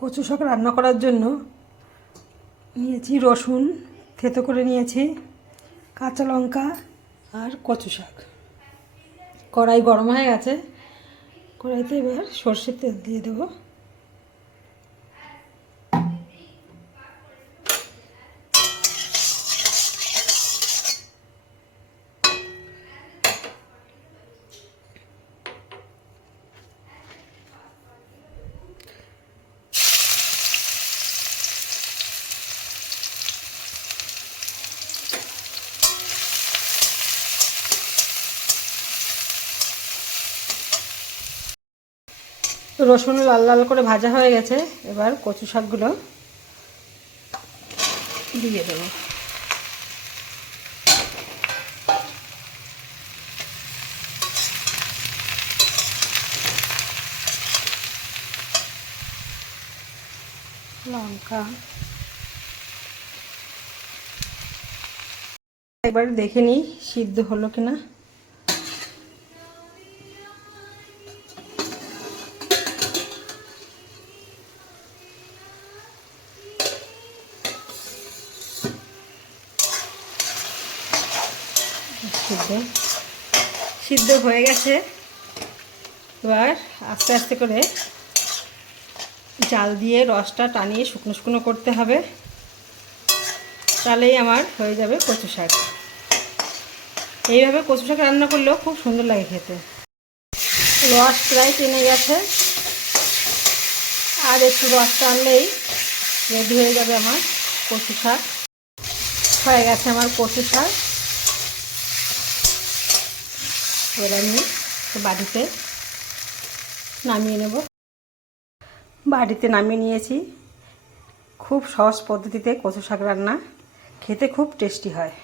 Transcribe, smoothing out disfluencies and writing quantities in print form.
কচু শাক রান্না করার জন্য নিয়েছি রসুন থেতো করে নিয়েছি, কাঁচা লঙ্কা আর কচু শাক। কড়াই গরম হয়ে গেছে, কড়াইতে এবার সর্ষের তেল দিয়ে দেবো। রসুন লাল লাল করে ভাজা হয়ে গেছে, এবার কচু শাকগুলো দিয়ে দেবো। লঙ্কা একবার দেখে নিই সিদ্ধ হলো কিনা। সিদ্ধ হয়ে গেছে। এবার আস্তে আস্তে করে জাল দিয়ে রসটা টানিয়ে শুকনো শুকনো করতে হবে, তাহলেই আমার হয়ে যাবে কচু শাক। এইভাবে কচু শাক রান্না করলেও খুব সুন্দর লাগে খেতে। রস প্রায় টেনে গেছে, আর একটু রস টানলেই রেডি হয়ে যাবে আমার কচু শাক। হয়ে গেছে আমার কচু শাক। এবার আমি বাড়িতে নামিয়ে নেব। বাড়িতে নামিয়ে নিয়েছি। খুব সহজ পদ্ধতিতে কচু শাক রান্না, খেতে খুব টেস্টি হয়।